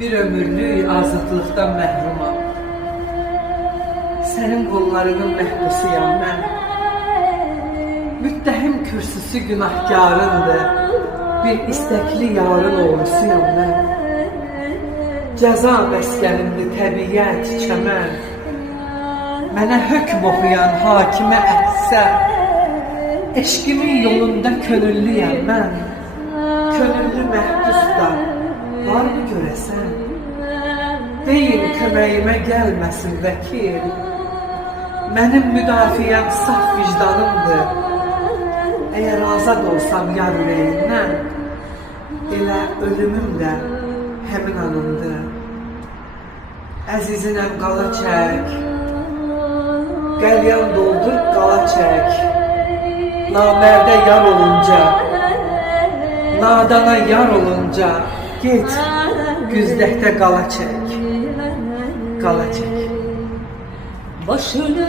Bir ömürlük azadlıqdan məhrumam. Sənin qollarının məhbusuyam mən. Müttəhim kürsüsü günahkarındır. Bir istəkli yarın oğlusuyam mən. Cəza məskənimdir təbiət, çəmən. Mənə hökm oxuyan hakimə əhsən. Eşqimin yolunda könüllüyəm mən. Könüllü məhbus da var mı görəsən? Deyil köməyimə gəlməsin vəkil. Mənim müdafiəm saf vicdanımdır. Əgər azad olsam yar ürəyindən, elə ölümüm də həmin anımdır. Əzizinəm qala çək, qəlyan doldur qala çək. Namərdə yar olunca, nadana yar olunca, get güzdəkdə qala çək, qala çək. Başını